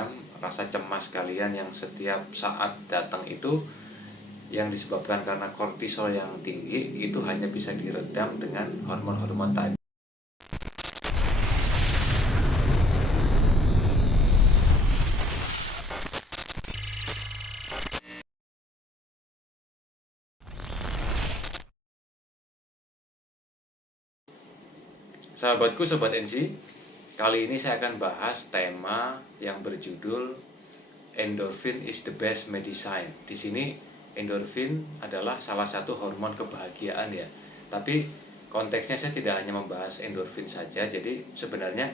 meredam rasa cemas kalian yang setiap saat datang itu, yang disebabkan karena kortisol yang tinggi, itu hanya bisa diredam dengan hormon-hormon tadi. Sahabatku, Sobat NC, kali ini saya akan bahas tema yang berjudul Endorphin is the best medicine. Di sini endorfin adalah salah satu hormon kebahagiaan ya. Tapi konteksnya saya tidak hanya membahas endorfin saja. Jadi sebenarnya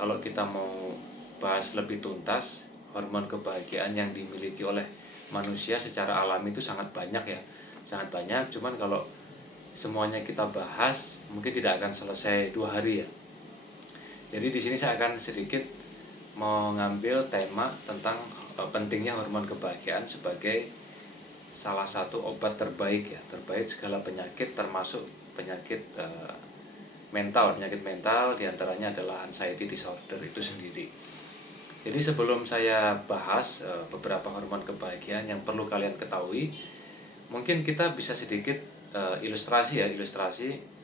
kalau kita mau bahas lebih tuntas, hormon kebahagiaan yang dimiliki oleh manusia secara alami itu sangat banyak ya. Sangat banyak, cuman kalau semuanya kita bahas mungkin tidak akan selesai 2 hari ya. Jadi di sini saya akan sedikit mengambil tema tentang pentingnya hormon kebahagiaan sebagai salah satu obat terbaik ya, terbaik segala penyakit, termasuk penyakit penyakit mental, diantaranya adalah anxiety disorder itu sendiri. Jadi sebelum saya bahas beberapa hormon kebahagiaan yang perlu kalian ketahui, mungkin kita bisa sedikit ilustrasi ya, ilustrasi.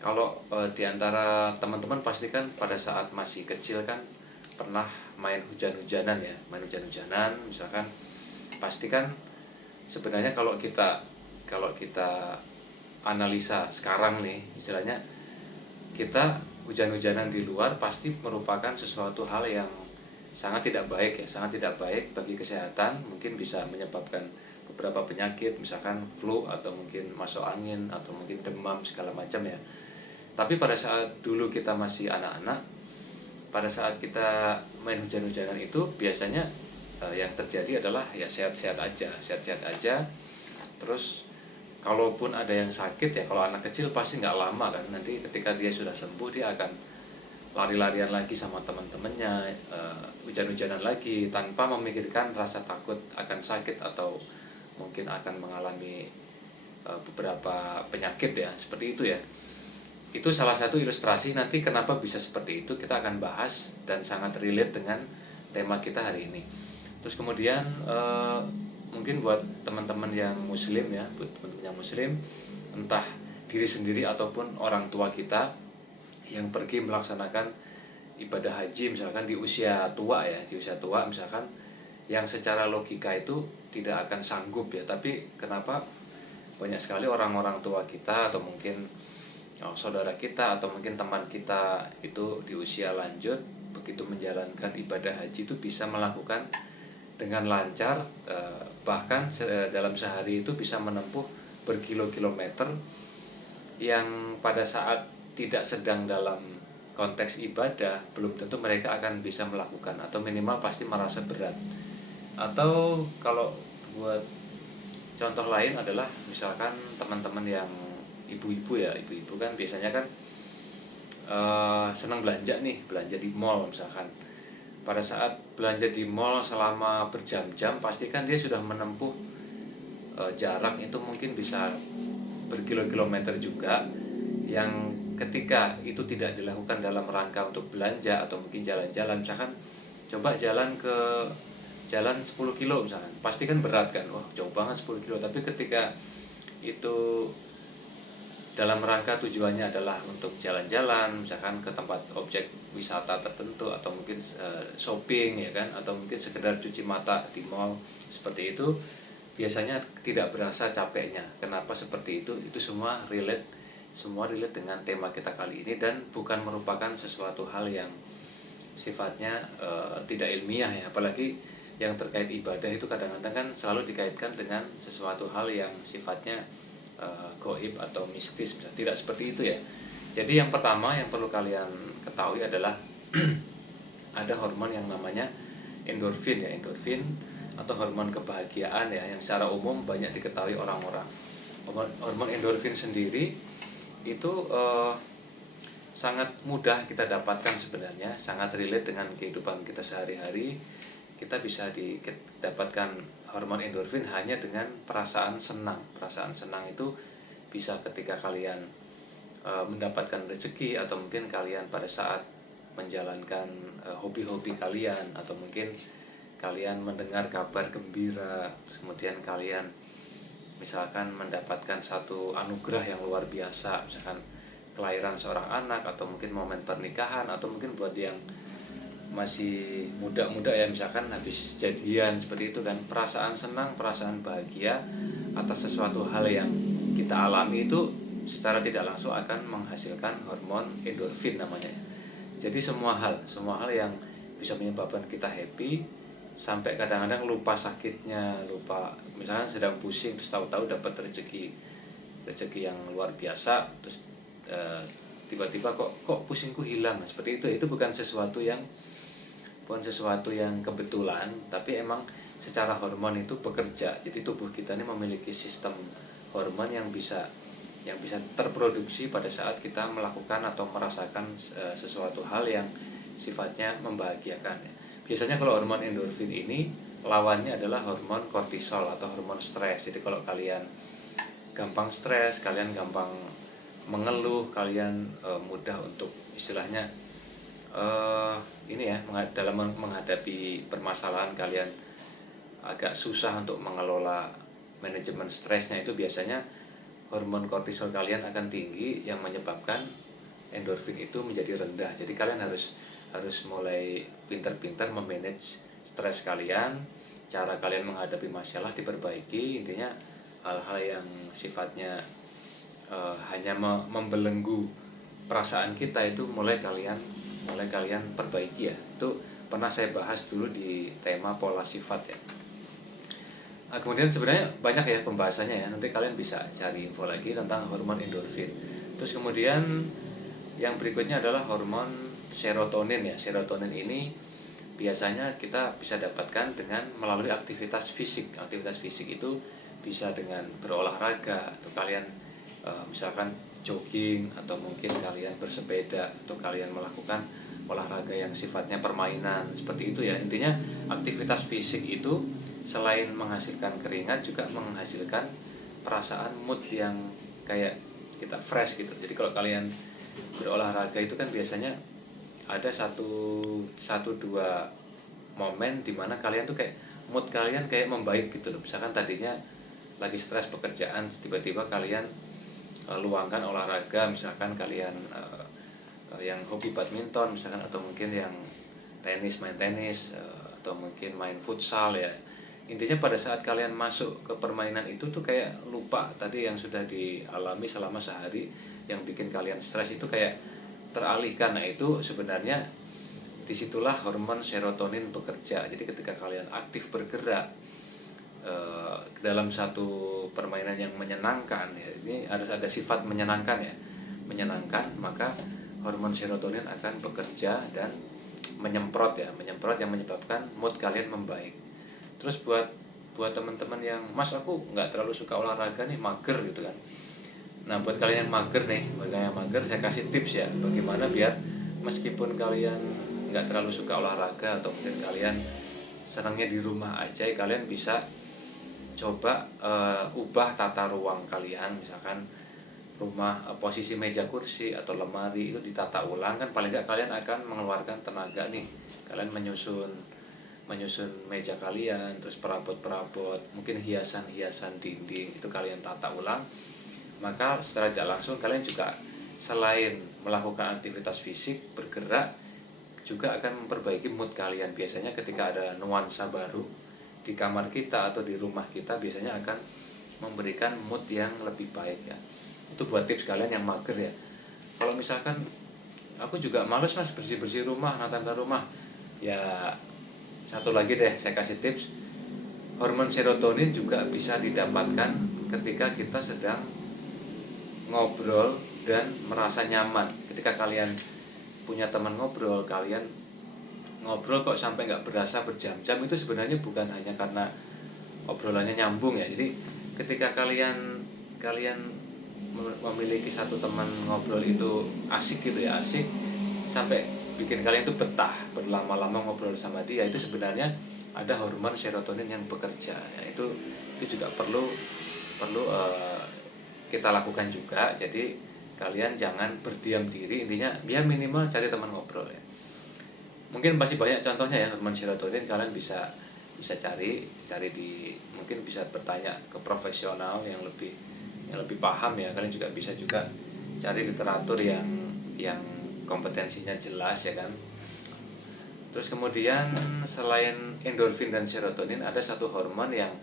Kalau di antara teman-teman pasti kan pada saat masih kecil kan pernah main hujan-hujanan ya, main hujan-hujanan misalkan. Pasti kan sebenarnya kalau kita analisa sekarang nih, istilahnya kita hujan-hujanan di luar pasti merupakan sesuatu hal yang sangat tidak baik ya, sangat tidak baik bagi kesehatan, mungkin bisa menyebabkan beberapa penyakit, misalkan flu atau mungkin masuk angin atau mungkin demam segala macam ya. Tapi pada saat dulu kita masih anak-anak, pada saat kita main hujan-hujanan itu biasanya yang terjadi adalah ya sehat-sehat aja, sehat-sehat aja. Terus kalaupun ada yang sakit ya, kalau anak kecil pasti nggak lama kan, nanti ketika dia sudah sembuh dia akan lari-larian lagi sama teman-temannya, hujan-hujanan lagi tanpa memikirkan rasa takut akan sakit atau mungkin akan mengalami beberapa penyakit ya, seperti itu ya. Itu salah satu ilustrasi nanti kenapa bisa seperti itu, kita akan bahas dan sangat relate dengan tema kita hari ini. Terus kemudian mungkin buat teman-teman yang muslim ya, buat teman-teman yang muslim, entah diri sendiri ataupun orang tua kita yang pergi melaksanakan ibadah haji misalkan di usia tua ya, di usia tua misalkan, yang secara logika itu tidak akan sanggup ya, tapi kenapa banyak sekali orang-orang tua kita atau mungkin saudara kita atau mungkin teman kita itu di usia lanjut begitu menjalankan ibadah haji itu bisa melakukan dengan lancar, bahkan dalam sehari itu bisa menempuh berkilo-kilometer yang pada saat tidak sedang dalam konteks ibadah belum tentu mereka akan bisa melakukan, atau minimal pasti merasa berat. Atau kalau buat contoh lain adalah misalkan teman-teman yang ibu-ibu ya, ibu-ibu kan biasanya kan senang belanja nih, belanja di mall misalkan. Pada saat belanja di mall selama berjam-jam pasti kan dia sudah menempuh jarak itu mungkin bisa berkilo-kilometer juga, yang ketika itu tidak dilakukan dalam rangka untuk belanja atau mungkin jalan-jalan, misalkan coba jalan 10 kilo misalkan, pasti kan berat kan, wah jauh banget 10 kilo. Tapi ketika itu dalam rangka tujuannya adalah untuk jalan-jalan misalkan ke tempat objek wisata tertentu atau mungkin shopping ya kan, atau mungkin sekedar cuci mata di mall, seperti itu biasanya tidak berasa capeknya. Kenapa seperti itu? Itu semua relate dengan tema kita kali ini, dan bukan merupakan sesuatu hal yang sifatnya tidak ilmiah ya. Apalagi yang terkait ibadah itu kadang-kadang kan selalu dikaitkan dengan sesuatu hal yang sifatnya goib atau mistis, misalnya. Tidak seperti itu ya. Jadi yang pertama yang perlu kalian ketahui adalah ada hormon yang namanya endorfin ya, endorfin atau hormon kebahagiaan ya, yang secara umum banyak diketahui orang-orang. Hormon endorfin sendiri itu sangat mudah kita dapatkan sebenarnya, sangat relate dengan kehidupan kita sehari-hari. Kita bisa didapatkan hormon endorfin hanya dengan perasaan senang. Perasaan senang itu bisa ketika kalian mendapatkan rezeki, atau mungkin kalian pada saat menjalankan hobi-hobi kalian, atau mungkin kalian mendengar kabar gembira, kemudian kalian misalkan mendapatkan satu anugerah yang luar biasa, misalkan kelahiran seorang anak, atau mungkin momen pernikahan, atau mungkin buat yang masih muda-muda ya, misalkan habis jadian seperti itu kan, perasaan senang, perasaan bahagia atas sesuatu hal yang kita alami itu secara tidak langsung akan menghasilkan hormon endorfin namanya. Jadi semua hal yang bisa menyebabkan kita happy, sampai kadang-kadang lupa sakitnya, lupa misalkan sedang pusing terus tahu-tahu dapat rezeki yang luar biasa, terus tiba-tiba kok pusingku hilang. Nah, seperti itu bukan sesuatu yang kebetulan, tapi emang secara hormon itu bekerja. Jadi tubuh kita ini memiliki sistem hormon yang bisa terproduksi pada saat kita melakukan atau merasakan sesuatu hal yang sifatnya membahagiakan ya. Biasanya kalau hormon endorfin ini lawannya adalah hormon kortisol atau hormon stres. Jadi kalau kalian gampang stres, kalian gampang mengeluh, kalian mudah untuk istilahnya ini ya, dalam menghadapi permasalahan kalian agak susah untuk mengelola manajemen stresnya, itu biasanya hormon kortisol kalian akan tinggi yang menyebabkan endorfin itu menjadi rendah. Jadi kalian harus mulai pintar-pintar memanage stres kalian, cara kalian menghadapi masalah diperbaiki. Intinya hal-hal yang sifatnya hanya membelenggu perasaan kita itu mulai kalian perbaiki ya. Itu pernah saya bahas dulu di tema pola sifat ya. Nah, kemudian sebenarnya banyak ya pembahasannya ya, nanti kalian bisa cari info lagi tentang hormon endorfin. Terus kemudian yang berikutnya adalah hormon serotonin ya. Serotonin ini biasanya kita bisa dapatkan dengan melalui aktivitas fisik. Aktivitas fisik itu bisa dengan berolahraga, atau kalian misalkan jogging, atau mungkin kalian bersepeda, atau kalian melakukan olahraga yang sifatnya permainan seperti itu ya. Intinya aktivitas fisik itu selain menghasilkan keringat juga menghasilkan perasaan mood yang kayak kita fresh gitu. Jadi kalau kalian berolahraga itu kan biasanya ada satu dua momen dimana kalian tuh kayak mood kalian kayak membaik gitu loh. Misalkan tadinya lagi stres pekerjaan, tiba-tiba kalian luangkan olahraga, misalkan kalian yang hobi badminton misalkan, atau mungkin yang main tenis, atau mungkin main futsal ya. Intinya pada saat kalian masuk ke permainan itu tuh kayak lupa tadi yang sudah dialami selama sehari yang bikin kalian stres itu kayak teralihkan. Nah, itu sebenarnya disitulah hormon serotonin bekerja. Jadi ketika kalian aktif bergerak dalam satu permainan yang menyenangkan ya, ini harus ada sifat menyenangkan ya, maka hormon serotonin akan bekerja dan menyemprot yang menyebabkan mood kalian membaik. Terus buat teman-teman yang, Mas aku nggak terlalu suka olahraga nih, mager gitu kan. Nah, buat kalian yang mager saya kasih tips ya, bagaimana biar meskipun kalian nggak terlalu suka olahraga, atau mungkin kalian senangnya di rumah aja, kalian bisa coba ubah tata ruang kalian. Misalkan rumah, posisi meja kursi atau lemari itu ditata ulang, kan paling nggak kalian akan mengeluarkan tenaga nih. Kalian menyusun meja kalian, terus perabot-perabot, mungkin hiasan-hiasan dinding itu kalian tata ulang. Maka secara tidak langsung kalian juga selain melakukan aktivitas fisik, bergerak, juga akan memperbaiki mood kalian. Biasanya ketika ada nuansa baru di kamar kita atau di rumah kita, biasanya akan memberikan mood yang lebih baik ya. Itu buat tips kalian yang mager ya. Kalau misalkan aku juga males Mas bersih-bersih rumah, nata rumah, ya satu lagi deh saya kasih tips. Hormon serotonin juga bisa didapatkan ketika kita sedang ngobrol dan merasa nyaman. Ketika kalian punya teman ngobrol, kalian ngobrol kok sampai nggak berasa berjam-jam, itu sebenarnya bukan hanya karena obrolannya nyambung ya. Jadi ketika kalian memiliki satu teman ngobrol itu asik gitu ya, asik sampai bikin kalian tuh betah berlama-lama ngobrol sama dia, itu sebenarnya ada hormon serotonin yang bekerja ya. Itu juga perlu kita lakukan juga. Jadi kalian jangan berdiam diri, intinya ya minimal cari teman ngobrol ya. Mungkin masih banyak contohnya ya hormon serotonin, kalian bisa bisa cari di, mungkin bisa bertanya ke profesional yang lebih paham ya. Kalian juga bisa juga cari literatur yang kompetensinya jelas ya kan. Terus kemudian selain endorfin dan serotonin, ada satu hormon yang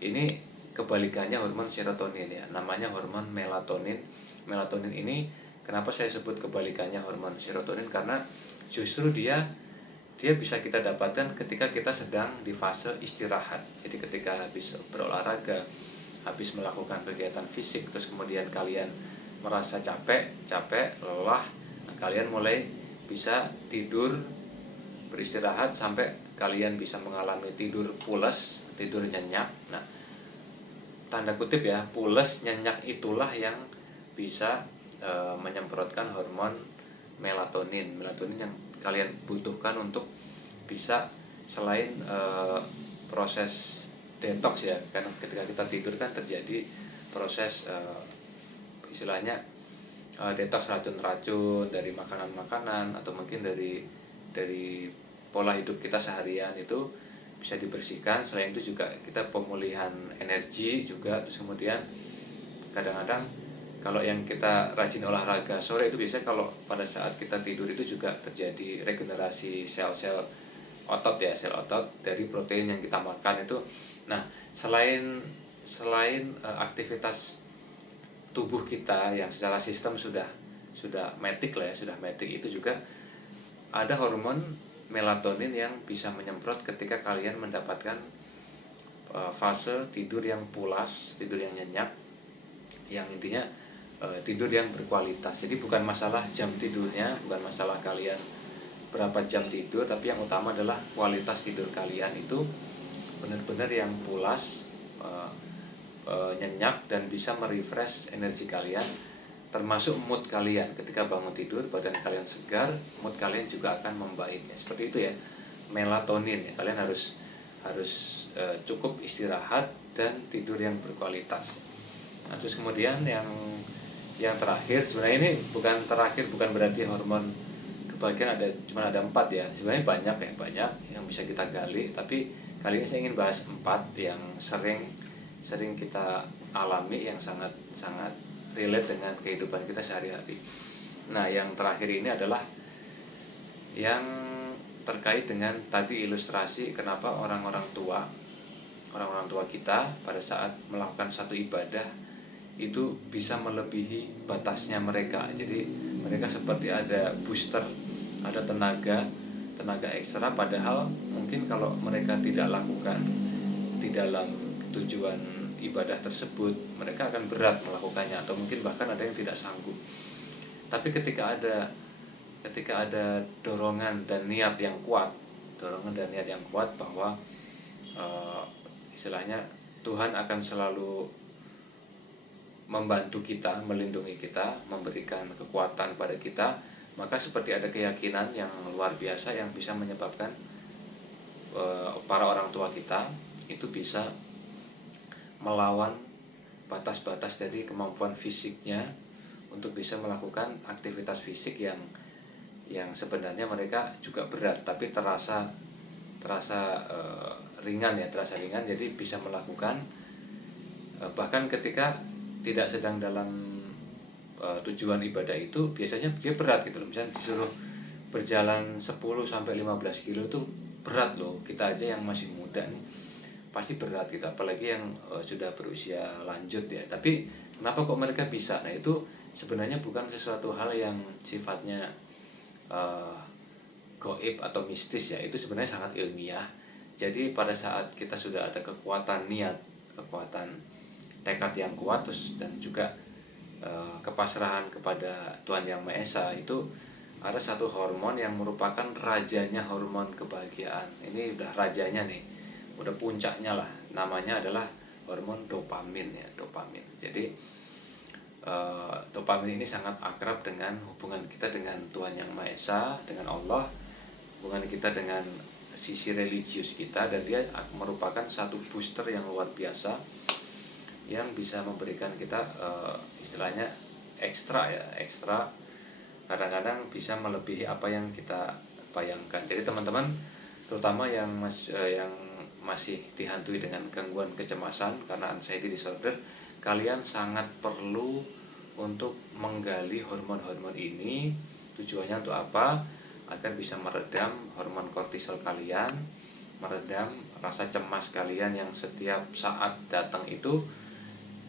ini kebalikannya hormon serotonin ya, namanya hormon melatonin. Melatonin ini kenapa saya sebut kebalikannya hormon serotonin, karena justru dia dia bisa kita dapatkan ketika kita sedang di fase istirahat. Jadi ketika habis berolahraga, habis melakukan kegiatan fisik, terus kemudian kalian merasa capek, lelah, nah, kalian mulai bisa tidur, beristirahat sampai kalian bisa mengalami tidur pules, tidur nyenyak. Nah, tanda kutip ya, pules nyenyak itulah yang bisa menyemprotkan hormon melatonin. Melatonin yang kalian butuhkan untuk bisa selain proses detox ya, karena ketika kita tidur kan terjadi proses istilahnya detox racun-racun dari makanan-makanan, atau mungkin dari pola hidup kita seharian itu bisa dibersihkan. Selain itu juga kita pemulihan energi juga. Terus kemudian kadang-kadang kalau yang kita rajin olahraga sore itu biasanya kalau pada saat kita tidur itu juga terjadi regenerasi sel-sel otot ya, sel otot dari protein yang kita makan itu. Nah, selain selain aktivitas tubuh kita yang secara sistem sudah metik lah ya, sudah metik, itu juga ada hormon melatonin yang bisa menyemprot ketika kalian mendapatkan fase tidur yang pulas, tidur yang nyenyak, yang intinya tidur yang berkualitas. Jadi bukan masalah jam tidurnya, bukan masalah kalian berapa jam tidur, tapi yang utama adalah kualitas tidur kalian itu benar-benar yang pulas, nyenyak, dan bisa merefresh energi kalian, termasuk mood kalian. Ketika bangun tidur badan kalian segar, mood kalian juga akan membaik ya. Seperti itu ya melatonin ya. Kalian harus harus cukup istirahat dan tidur yang berkualitas. Nah, terus kemudian yang terakhir, sebenarnya ini bukan terakhir, bukan berarti hormon kebahagiaan cuma ada 4 ya. Sebenarnya banyak yang bisa kita gali, tapi kali ini saya ingin bahas 4 yang sering kita alami, yang sangat sangat relate dengan kehidupan kita sehari-hari. Nah, yang terakhir ini adalah yang terkait dengan tadi ilustrasi kenapa orang-orang tua kita pada saat melakukan satu ibadah itu bisa melebihi batasnya mereka. Jadi mereka seperti ada booster, ada tenaga ekstra, padahal mungkin kalau mereka tidak lakukan di dalam tujuan ibadah tersebut, mereka akan berat melakukannya, atau mungkin bahkan ada yang tidak sanggup. Tapi ketika ada dorongan dan niat yang kuat, bahwa istilahnya Tuhan akan selalu membantu kita, melindungi kita, memberikan kekuatan pada kita, maka seperti ada keyakinan yang luar biasa yang bisa menyebabkan para orang tua kita itu bisa melawan batas-batas dari kemampuan fisiknya untuk bisa melakukan aktivitas fisik yang sebenarnya mereka juga berat, tapi terasa ringan ya, jadi bisa melakukan bahkan ketika tidak sedang dalam tujuan ibadah itu, biasanya dia berat gitu loh. Misalnya disuruh berjalan 10 sampai 15 kilo itu berat loh. Kita aja yang masih muda nih pasti berat gitu, apalagi yang sudah berusia lanjut ya. Tapi kenapa kok mereka bisa? Nah, itu sebenarnya bukan sesuatu hal yang sifatnya goib atau mistis ya. Itu sebenarnya sangat ilmiah. Jadi pada saat kita sudah ada kekuatan niat, kekuatan tekad yang kuat, terus dan juga kepasrahan kepada Tuhan Yang Maha Esa, itu ada satu hormon yang merupakan rajanya hormon kebahagiaan. Ini udah rajanya nih, udah puncaknya lah. Namanya adalah hormon dopamin ya, dopamin. Jadi dopamin ini sangat akrab dengan hubungan kita dengan Tuhan Yang Maha Esa, dengan Allah, hubungan kita dengan sisi religius kita, dan dia merupakan satu booster yang luar biasa yang bisa memberikan kita istilahnya ekstra ya, ekstra, kadang-kadang bisa melebihi apa yang kita bayangkan. Jadi teman-teman, terutama yang masih dihantui dengan gangguan kecemasan karena anxiety disorder, kalian sangat perlu untuk menggali hormon-hormon ini. Tujuannya untuk apa? Agar bisa meredam hormon kortisol kalian, meredam rasa cemas kalian yang setiap saat datang itu,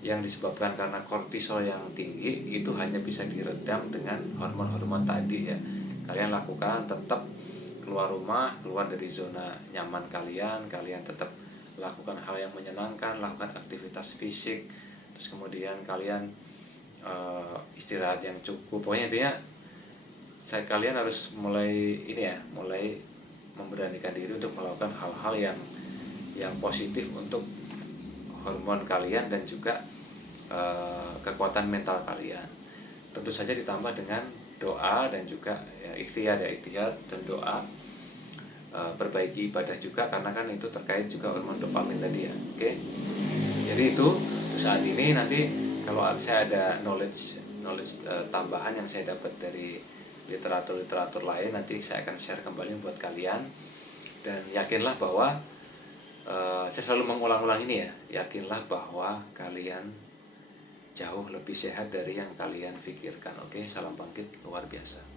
yang disebabkan karena kortisol yang tinggi. Itu hanya bisa diredam dengan hormon-hormon tadi ya. Kalian lakukan, tetap keluar rumah, keluar dari zona nyaman kalian, kalian tetap lakukan hal yang menyenangkan, lakukan aktivitas fisik, terus kemudian kalian istirahat yang cukup. Pokoknya intinya kalian harus mulai ini ya, mulai memberanikan diri untuk melakukan hal-hal yang positif untuk hormon kalian dan juga kekuatan mental kalian. Tentu saja ditambah dengan doa dan juga ya, ikhtiar dan doa. Perbaiki ibadah juga, karena kan itu terkait juga hormon dopamin tadi ya. Oke. Jadi itu untuk saat ini. Nanti kalau saya ada knowledge tambahan yang saya dapat dari literatur lain, nanti saya akan share kembali buat kalian. Dan yakinlah bahwa saya selalu mengulang-ulang ini ya, yakinlah bahwa kalian jauh lebih sehat dari yang kalian pikirkan. Oke, salam bangkit luar biasa.